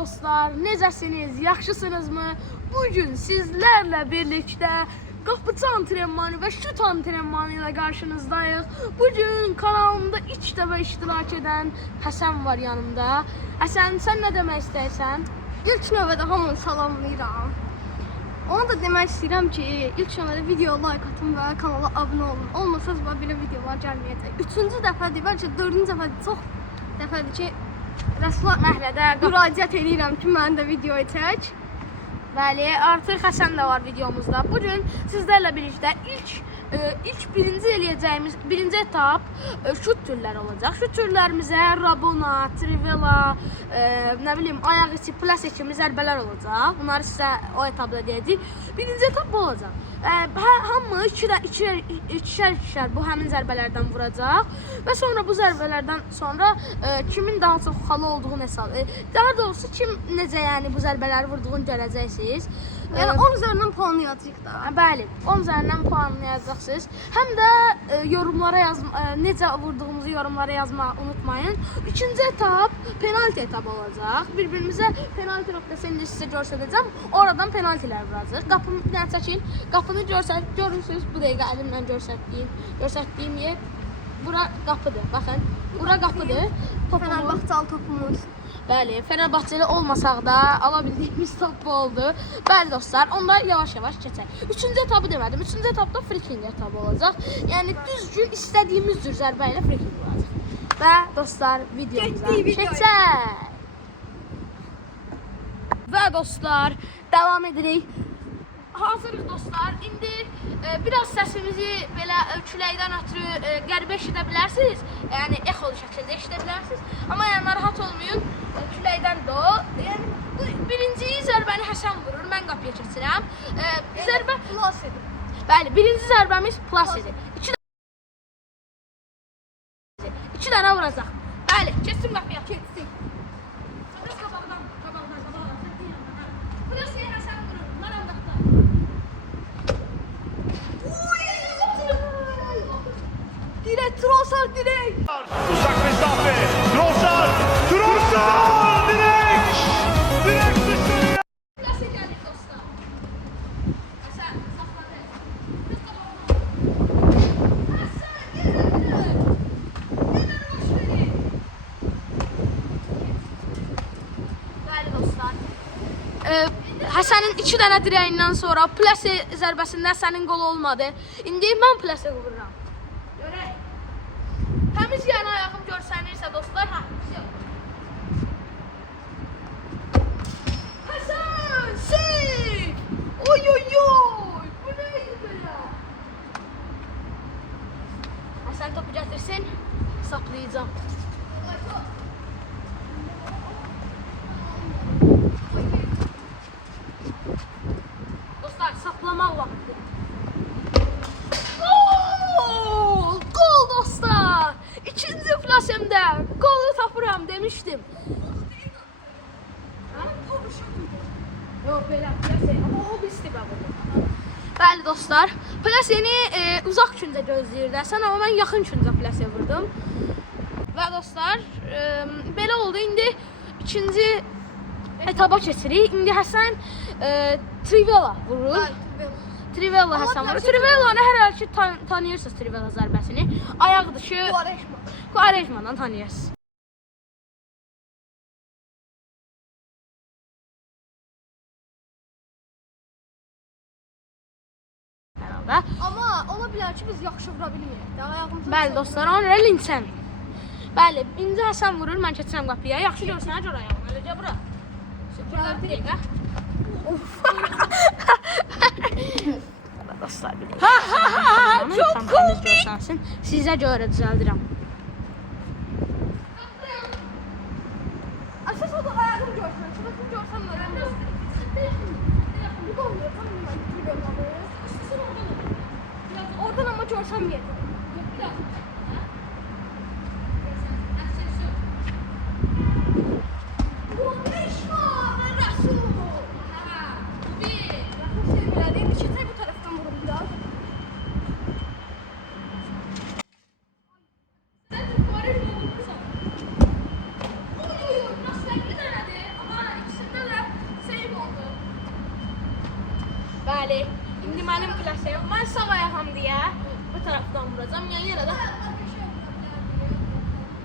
dostlar, necəsiniz, yaxşısınızmı? Bugün sizlerle birlikte kapıcı antrenmanı ve şut antrenmanı ile karşınızdayız. Bugün kanalımda ilk defa iştirak eden Həsən var yanımda. Həsən, sen ne demek istersen? İlk növbədə hamını salamlayıram. Ona da demək istəyirəm ki, ilk növbədə video like atın və kanala abunə olun. Olmasaz belə videolar gəlməyəcək. Üçüncü dəfədir, bəlkə dördüncü dəfədir, çox dəfədir ki, Rəsul məhlədə müraciət edirəm ki, mən də videoyu çək. Bəli, artıq Həsən də var videomuzda. Bugün sizlerle birlikte ilk birinci etap şut türləri olacaq. Şut türlərimizə Rabona, Trivela, nə bilim, ayaq içi, plas kimi zərbələr olacaq. Bunları sizə o etapda deyəcəyik. Birinci etap bu olacaq. Hamı ikişər bu həmin zərbələrdən vuracaq və sonra bu zərbələrdən sonra kimin daha çox xalı olduğunu hesab. Daha doğrusu kim necə yəni bu zərbələri vurduğunu görəcəksiniz. Yəni 10 üzərindən puanlayacağıq da. Bəli, 10 üzərindən puanlayacaqsınız. Həm də necə vurduğumuzu yorumlara yazmağı unutmayın. İkinci etap penalti etabı olacaq. Bir-birimizə penalti nöqtəsini sizə göstərəcəm. Oradan penaltilər vuracağıq. Qapını çəkin. Qapını görürsünüz. Bu dəqiqə əlimlə göstərdiyim yer. Bura qapıdır. Baxın. Bura qapıdır. Fenerbahçalı topumuz. Bəli, Fenerbahçeli olmasaq da alabildiyimiz top bu oldu. Bəli dostlar, onda yavaş-yavaş keçək. Üçüncü etabı demədim. Üçüncü etapda freaking etabı olacaq. Yəni düzgün istədiyimiz cür zərbə ilə freaking olacaq. Və dostlar, videomuza keçək. Və dostlar, davam edirik. Hazırıq dostlar. İndi biraz səsimizi belə küləkdən ötürü qəribə eşidə bilərsiniz. Yəni ekolu şəkildə eşidə bilərsiniz. Amma yəni narahat olmayın. Küləkdən də o. Yəni bu birinci zərbəni Həsən vurur. Mən qapıya keçirəm. Zərbə Plus edir. Bəli, birinci zərbəmiz plus edir. İki dənə vuracaq. Bəli, keçdim qapıya. Keçdik. Qabaqdan. Plus edir Həsən vurur. Mən andaqda. Direkt Trossard direkt. Uzak mesafe. Trossard direkt dışarıya. Plase geldik dostlar. Həsən saxladı. Həsən gelir. Neler boş verin. Bəli dostlar. Həsənin 2 dənə dirəyindən sonra plase zərbəsində Həsənin qolu olmadı. İndi mən plase vururam. Görək. Təmiz yəni ayağım görsənirsə dostlar, Həsən, seyf! Oy oy oy! Bu neydi belə? Həsən topu gətirsin, saplayacağım. Dostlar, saplamaq vaxtı. Gol dostlar! İkinci plasemdə golu tapıram demiştim. Yok belə plase, amma o bir istiqamətdir. Bəli dostlar, plaseni uzaq küncə gözləyirdi Həsən, amma mən yaxın küncə plase vurdum. Və dostlar, belə oldu. İndi ikinci etaba keçirik. İndi Həsən Trivela vurur. Trivela Həsən vurur. Trivelanı hər halki tanıyırsınız, Trivela zərbəsini. Ayaq dışı Quaresma'dan tanıyırsınız. Amma ola bilər ki, biz yaxşı vura bilmirik. Bəli dostlar, ona görə linçəm. Bəli, indi Həsən vurur, mən keçirəm qapıya. Yaxşı görsənə görə ayağım. Eləcə bura. Süpürlər bir dəqiqə. Dostlar bir dəqiqə. Çox cool. Sizə görə düzəldirəm. Əsas o da ayağını görsən. Şurasını görsən mən. Bu da oluyor. Oradan ama görsəm yedim. Nasıl bir tane de ama Bəli. İndi mənim plasayım. Mən sağ ayağım deyə bu tərəfdən vuracağım. Yəni yenə də.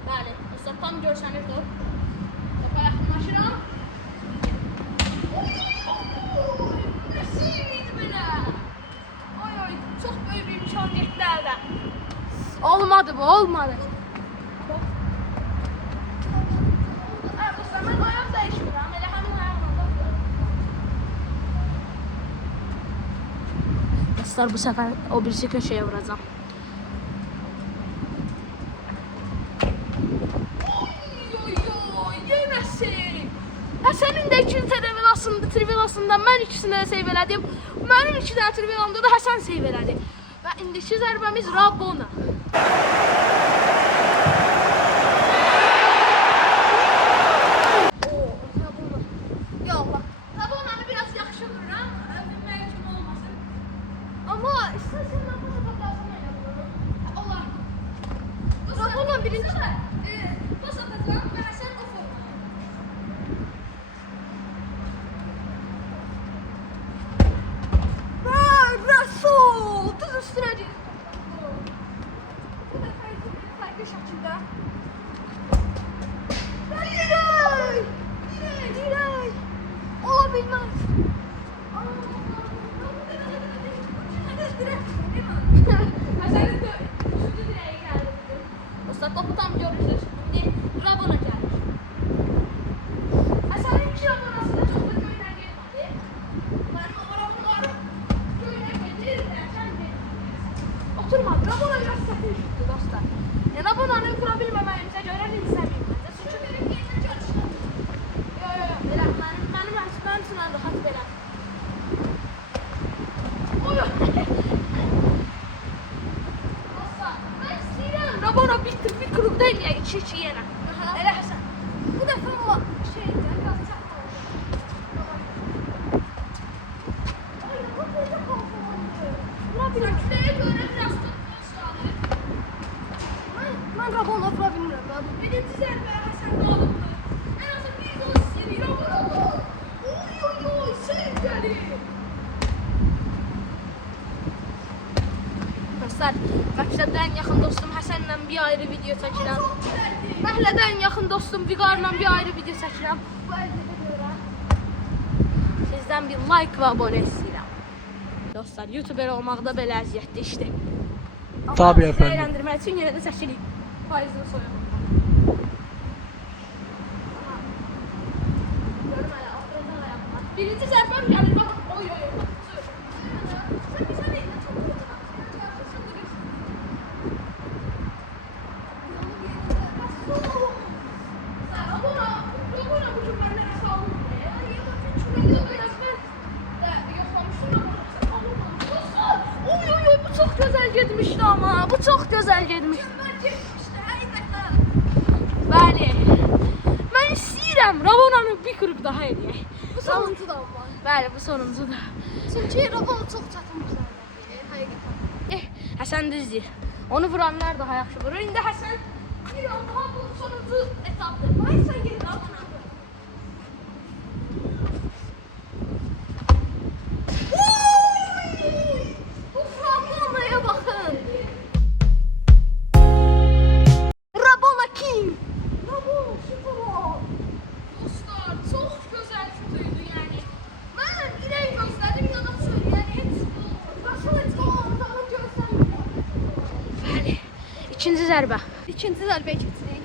Bəli. Dostlar tam görsənirdir. Topa yaxınlaşıram. Nasıl idi belə? Oy, çox böyük bir imkan getdi əldən. Olmadı bu, olmadı. Dostlar, mən ayaq dəyişmirəm. Elə həmin ayaqla da vururam. Dostlar, bu səfər o birisi köşəyə vuracağım. Oy, yenəsi. Həsənin də 2 trivelasında mən ikisini də seyv elədim. Mənim 2 dənə trivelamda da Həsən seyv elədi. Və indiki zərbəmiz Rabona. Ya Allah. Rabonanı biraz yaxşı vururam. Bilmək kimi olmasın. Ama istersen Rabona patlasana ya. Olar. Rabona birinci. Pas atacağım və Həsən o forma. Rasul! Düz üstüne git. Bu defa farklı şekilde. Direk! Olabilmez. Həsənin də üçüncü dirəyi gəldi. Dostlar, topu tam görürsünüz. İndi Rabona gəlir. Həsənin 2 Rabonası da çox da göylə getmədi. Mənim o Rabonlarım göylə gedir, Həsən gedir. Oturmadı. Rabona biraz sətin şutdu dostlar. Rabonanı vura bilməməyimizə görə rinsəmiyim. Çünki benim yerinə çalışır. Yox, belə mənim üçün rahat belə. Oy! Dostlar, mən istəyirəm Rabona bir qrupda eləyək 2-2 yenə. Elə Həsən. Bu defa ama şeydi, biraz çakma oldu. Ay, bu böyle kalkamadı. Buna bir ölçüləyə görə biraz tutmuşlar. Ben Rabona vura bilmirəm ya. Birinci zərbə Həsəndə alındı. Ən azı bir gol istəyir. Rabona gol. Oy, seyir gəlir. Dostlar, məktəbdə ən yaxın dostum Həsənlə bir ayrı video çəkirəm. Məhəllədə ən yaxın dostum Viqarla bir ayrı video çəkirəm. Sizdən bir like və abunə istəyirəm. Dostlar, YouTuber olmaq da belə əziyyətli işdir. Tabii Amma efendim. əyləndirmək üçün yenə də çəkirik. Faizini soyalım. Görün hələ, altından ayaqlar. Birinci zərbəm gəlir, baxın. Oy. Sən elinə çox vuracaq. Rabona bu gün məndən sağlam. Oy, bu çox gözəl getmişdi amma. Bu çox gözəl getmişdi. Bəli. Mən istəyirəm Rabonanı bir qrup daha eləyək. Bu sonuncu da var. Bəli, bu sonuncudur. Çünkü Rabona çok çətin bir zərbədir, həqiqətən. Həsən düzdür. Onu vuranlar daha yaxşı vurur. İndi Həsən bir an daha bu sonuncu etapdır. Ay sən gel Rabona. Bu Rabona'ya bakın. Rabona King. Rabona şutu. Dostlar, çox gözəl şutuydu yəni. Mən dirək göstərdim, yalan söyləyən heç bu. Nasıl etkilen zaman görsəm. Bəli. İkinci zərbə. İkinci zərbə keçirik.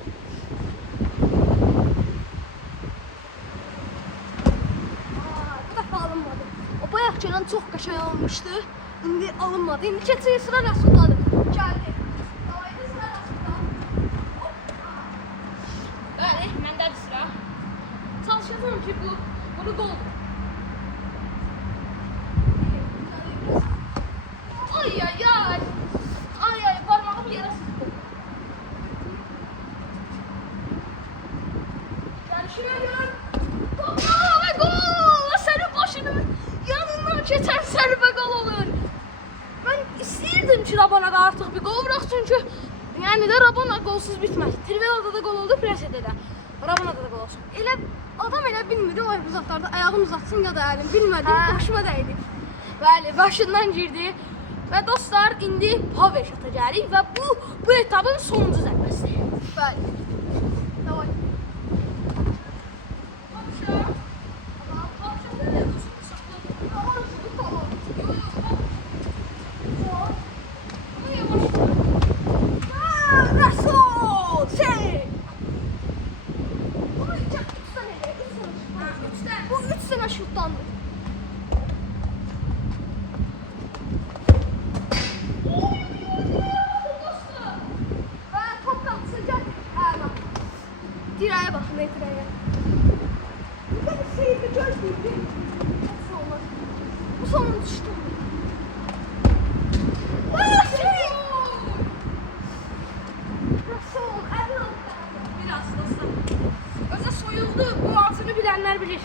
Bu dəfə alınmadı. O bayaq gələn çox qəşəng alınmışdı. İndi alınmadı. İndi keçirik sıra Rasuldadır. Gəldi. Davaydı sıra Rasulda. Bəli, məndədir sıra. Çalışacağam ki, bunu qol. Ay, parmağım yerə sıxdı. Gəlişirəm. Topa və gol! Sənin başının yanından keçən sərbə qol olur. Mən istəyirdim ki, Rabona da artıq bir qol vuraq, çünki yəni də Rabona qolsuz bitməz. Trivelada da qol oldu, Presiyada da. Rabonada da qol olsun. Adam elə bilmir o uzaqlarda ayağını uzatsın ya da əlim. Bilmədim, Hə. başıma dəydi. Bəli, başından girdi. Və dostlar, indi power shot-a gəlirik və bu etapın sonuncu zərbəsi. Bəli. Davay. Bu 3 sene şuttandı. Ve top kapsayacak. Diraya bakın, diraya. Bu kadar şeyi de görmeyeyim. Bu sonun düştü. Biraz dostlar. Özü soyuldu, bu altını bilenler bilir.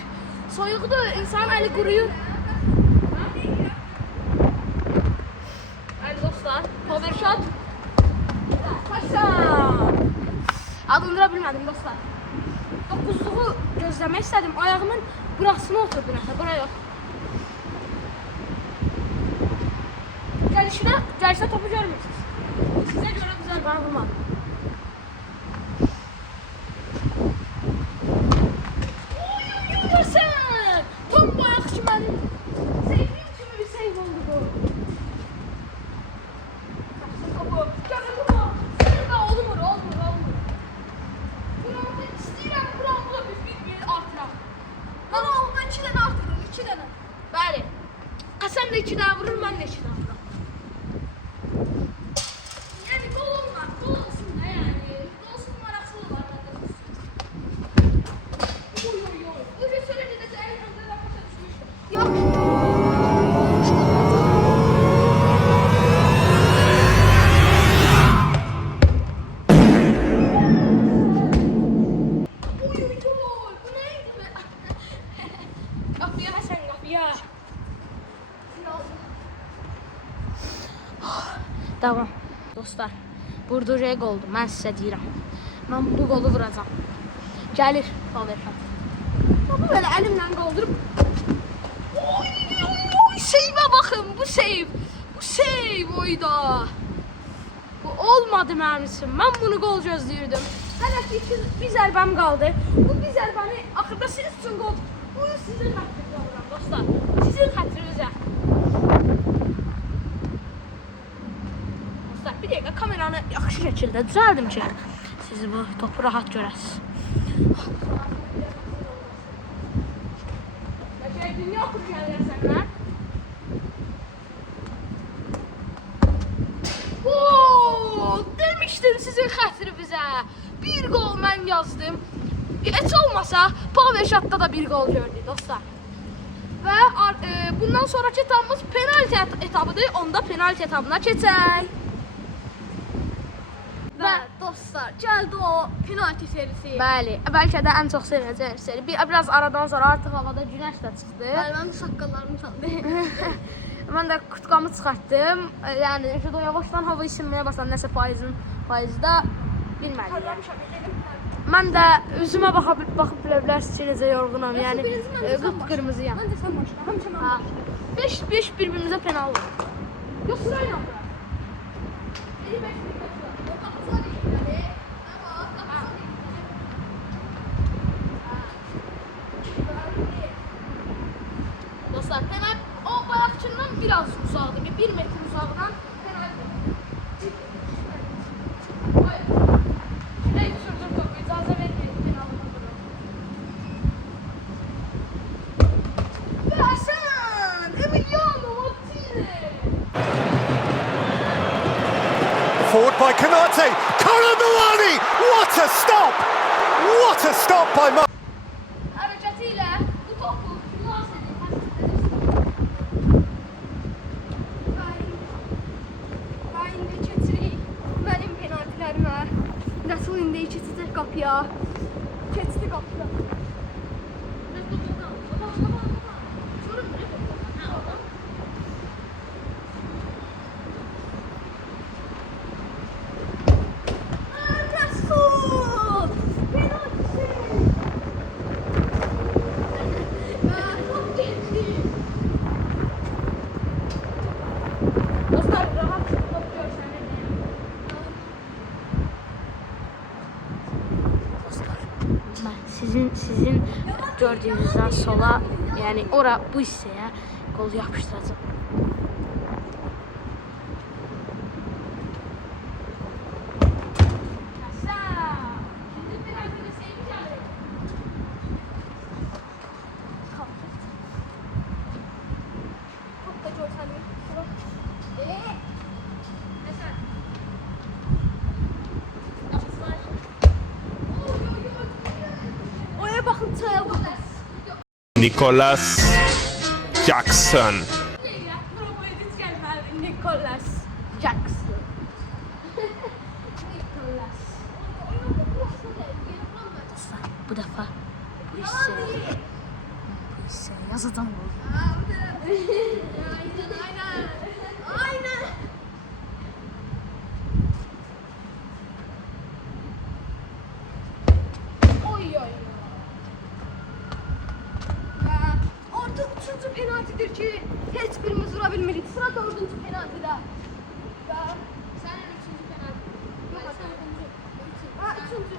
Soyuldu, insan eli kuruyur. Hadi dostlar, power shot. Paşa. Adındıra bilmedim dostlar. Dokuzluğu gözlemek istedim. Ayağımın burasına oturdu nəsə, bura yox. Gəlişdə topu görmürsünüz. Sizə görə güzel bana vurmadı. Görsən! Bomba ayaq ki mənim sevdiyim kimi bir seyv oldu bu. Topu. Görün bu. Sırda olmur. Buramda istəyirəm, buramda bir artıraq. Bana olma 2 tane artırır, 2 tane. Bəli. Həsən də 2 dənə vurur, mən də 2 dənə vururam. Yəni gol olmaz, gol olsun da yəni. Golsuz maraqsız olar məndə. Oy. Bu bir sürəcə də sənin həmdə də başa düşmüşdüm. Oy. Bu neydi? Qapıya Həsən, qapıya. Tamam. Dostlar, burada reg oldu. Mən sizə deyirəm. Mən bu qolu vuracam. Gəlir power shot. Bu belə əlimlə qaldırıb. Oy, seyvə baxın, bu seyv. Bu seyv oyda. Bu olmadı mənim üçün. Mən bunu qol gözləyirdim. Hələ ki bir zərbəm qaldı. Bu bir zərbəni axırda siz üçün qol. Bu sizin xətrinizə vururam dostlar. Sizin xətrinizə. Bir dəqiqə kameranı yaxşı şəkildə düzəldim ki, siz bu topu rahat görəsiniz. Dünya okuru gəlirsən. Demişdim sizin xətrinizə. Bir gol mən yazdım. Heç olmasa power shot'da da bir gol gördük dostlar. Və bundan sonraki etapımız penalti etabıdır. Onda penalti etabına keçək. Ve dostlar, geldi o penaltı serisi. Bəli, bəlkə də ən çox sevəcəyim seri. Biraz aradan sonra artıq havada günəş də çıxdı. Benim saqqallarım çaldı. Mən də kurtkamı çıxartdım. Yəni şurada yavaşdan hava isinməyə başladı. Nəsə payızda bilməliyəm. Mən də üzümə baxıb bilə bilərsiniz ki, necə yorğunam. Yəni qıpqırmızıyam. Ben de sen başla. Həmişə mən başla. 5-5 bir-birimizə penal oldu. Yox, sırayla bura. 55. Dostlar, penaltı o bayaqçından biraz uzaqdı. 1 metr uzaqdan penaltı. Hey, düşürdüm topu. İcazə verməyin penaltı vurum. Və Həsən! Emiliano Martinez! Forward by Konate. Conor Milani. What a stop! What a stop by Mark. Hərəkətilə bu topu xilas edib. Ben indi keçirik benim penaltilerime. Nasıl indi keçecek kapıya. Keçti kapıya. sizin gördüğünüzden sola, yani ora bu hissəyə qol yapışdıracağım. Oraya bakın, çaya bakın. Nicholas Jackson. Nicholas Jackson. Bu dəfə bu hissəyə yazacağım. Aynen. Orada üçüncü penaltıdır ki hiç birimiz vurabilmedik. Sıra dördüncü penaltıda. Sen üçüncü penaltı. Yok, sen dördüncü. Ha, üçüncü.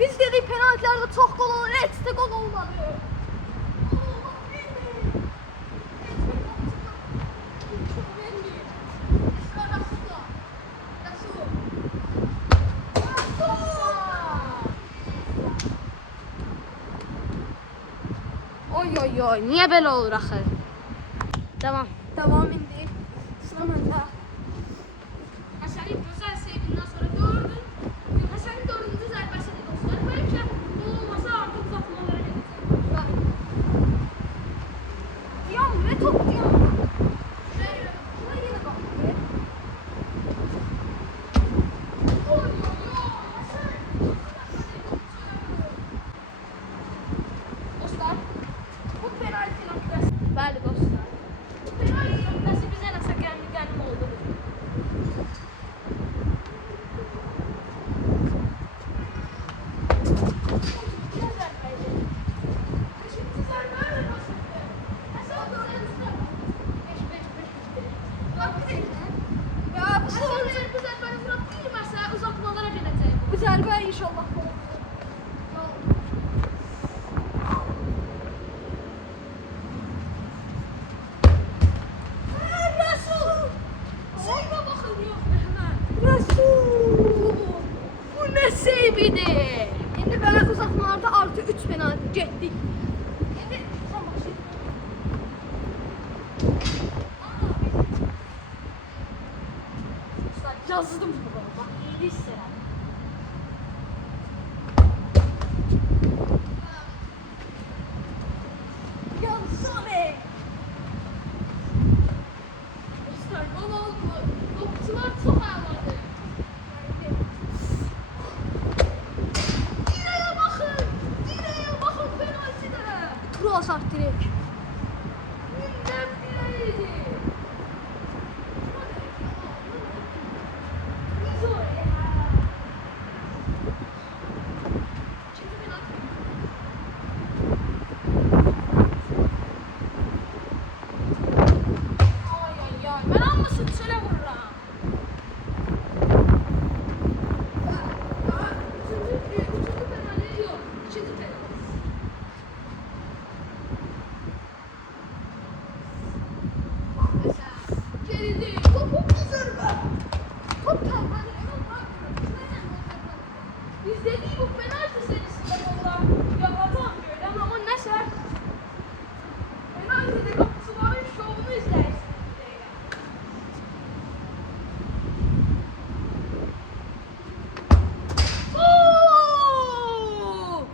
Biz dedik penaltılarda çok gol olur, hiç de gol olmadı. Oy, niyə belə olur axı? Tamam. Devam indi. Sıra məndə. Həsənin gözəl sevindən sonra gördün. Həsənin dördüncü zərbəsi də dostlar. Bəlkə gol olmasa artıq uzatmalara gedəcək. Diyan ve top diyan. Şuna yine bak. Dostlar, bu penaltı noktası. Bəli dostlar. Bu penaltı noktası bizə nəsə gəlim oldu. Ya bu son Bu zərbəni vura bilməsə uzatmalara gedəcək. bu zərbə inşallah gol. Seyvə baxın yox Məhəmməd. Resul. Bu nə seyvidir? İndi belə uzatmalarda artı 3 penaltı getdik. İndi son başlayın. Yazdım bunu bak. İyi hissederim. Yansane. Dostlar gol oldu. Topçular çok ağladı. Direğe bakın. Direğe bakın penaltıda. Cross art direkt. Gündem direğiydi. Biz oraya. Şimdi penaltı. Ay. Ben almasın şöyle vururum. Üçüncü penaltı yok. İkinci penaltı. Gerildi. Topu zırva. Top kalmadı. Biz dedik bu penaltı serisinde valla yapatan böyle ama o ne ser? Penaltıda kapıcıların şovunu izlersiniz diye. Oo!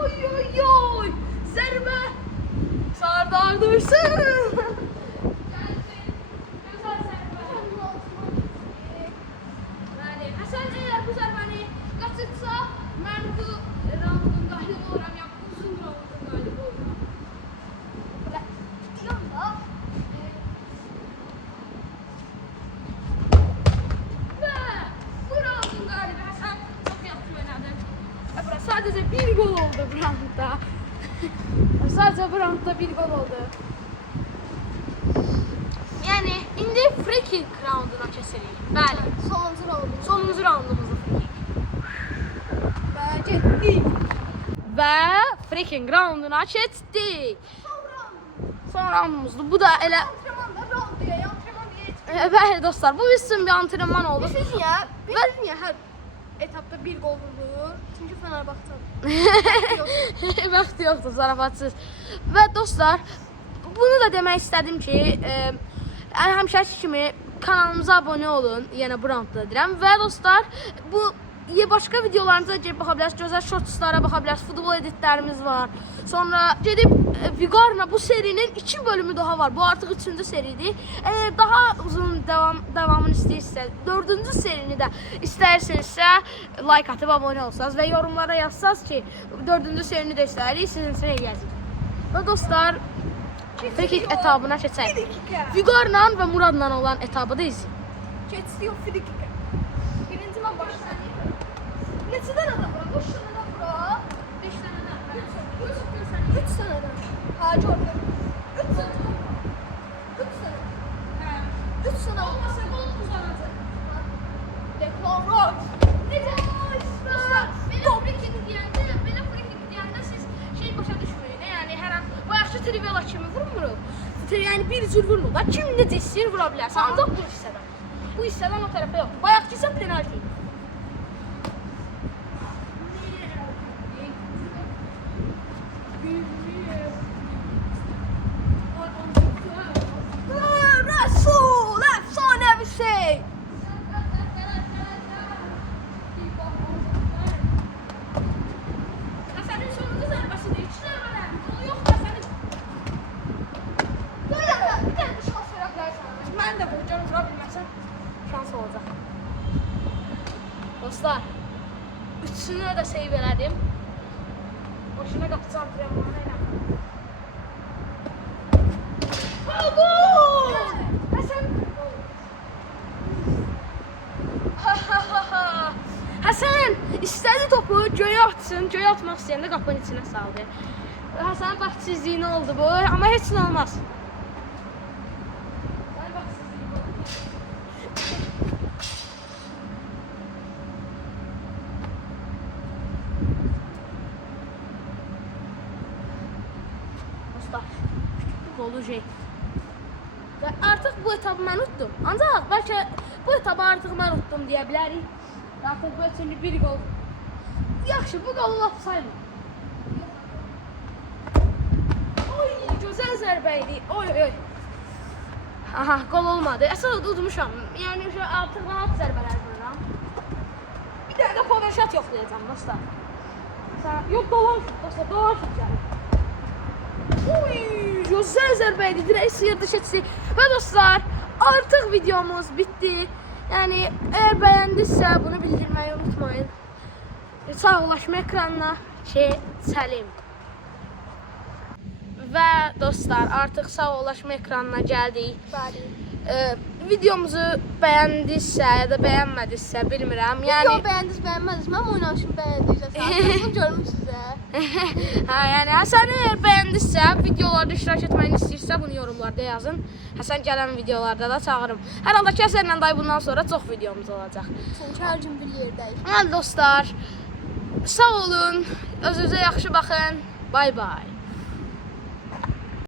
Oy. Zerbe. Sardar Dursun. Hasan eğer bu zərbəni qaçırsa, mən bu raundun qalib oluram, ya uzun raundun qalib oluram. Diyan da. Və bu raundun qalibi Hasan çox yaxşı oynadı. Sadəcə bir gol oldu bu raundda. Sadəcə bu raundda bir gol oldu. Yəni, İndi free kick raunduna keçirik. Bəli. Sonuncu round. Sonuncu raundumuzdur. Və getdik. Və free kick raunduna keçdik. Son raundumuzdur. Bu da elə Antrenman da round deyə, antrenman deyə. bəli dostlar, bu bizim bir antrenman oldu. Bilirsiniz niyə hər etapda bir qol vurulur? Çünki Fenerbahçe. Vaxt yoxdur, zarafatsız. Və dostlar, bunu da demək istədim ki, həmişəki kimi kanalımıza abunə olun. Yenə bu raundda deyirəm. Və dostlar, bu başqa videolarımıza gedib baxa bilərsiniz, gözəl shortslara baxa bilərsiniz, futbol editlərimiz var. Sonra gedib Viqarla bu serinin 2 bölümü daha var. Bu artıq 3-cü seridir. Əgər daha uzun davamını istəyirsinizsə, 4-cü serini də istəyirsinizsə, like atıb abunə olsanız və yorumlara yazsanız ki, 4-cü serini də istəyirik, sizin üçün eləyəcək. Və dostlar, free-kick etabına keçək. Viqarla və Muradla olan etabı da izləyin. Keçdik o frikikə. Birinci mən başlayayım. Neçə dənə adam var? 3 dənə də bura. 5 dənə də. 3 dənə də. Ha, gördüm. 3 dənə. 3 dənə. Hə. 3 dənə. Olmasa qol uzanacaq. Deklaraj. Necə? Dostlar, belə free-kick deyəndə siz şey başa düşməyin. Yəni hər an bayaqçı trivela kimi vurmuruq. Yəni bir cür vurmuruq da. Kim necə istəyir vura bilərsə. Ancaq bu hissədən. Bu hissədən o tərəfə yox. Bayaqçı isə penalti. Resul, efsanevi şey. Həsənin sonuncu zərbəsidir. 2 zərbələr. Qolu yox Həsənin. Bir dənə şans verə bilərsən. Mən də bu canı vura bilməsəm şans olacaq. Dostlar, üçünü də seyv elədim. Boşuna qapıcı antrenmanı ilə. Gol! Həsən! Həsən istədi topu göyə atsın, göyə atmaq istəyəndə qapının içinə saldı. Həsənin baxtsizliyi oldu bu, amma heç nə olmaz. Olacaq. Və artıq bu etabı mən utdum. Ancaq bəlkə bu etabı artıq mən utdum deyə bilərik. Artıq bu üçün bir gol. Yaxşı, bu qolu lap sayılır. Oy, gözəl zərbə idi. Oy. Aha, qol olmadı. Əsas udmuşam. Yəni artıq rahat zərbələr vururam. Bir dənə də power shot yoxlayacağam dostlar. Yox, dolan şut dostlar, dolan şut gəlir. Uy, gözəl zərbə idi, dirək sıyırdı keçdi. Və dostlar, artıq videomuz bitdi. Yəni, əgər bəyəndinizsə bunu bildirməyi unutmayın. Sağollaşma ekranına keçəlim. Və dostlar, artıq sağollaşma ekranına gəldik. Bəli. Videomuzu bəyəndinizsə ya da bəyənmədinizsə bilmirəm. Video bəyəndiniz, bəyənmədiniz. Mənim oynayışımı bəyəndiniz. Səsini görmüsünüzsə. Hə, yəni Həsən əgər bəyəndinizsə, videolarda iştirak etməyini istəyirsə bunu yorumlarda yazın. Həsən gələn videolarda da çağırım. Hər halda ki, Həsənlə dayı bundan sonra çox videomuz olacaq. Çünki hər gün bir yerdəyik. Hə dostlar, sağ olun, özünüzə yaxşı baxın. Bay bay.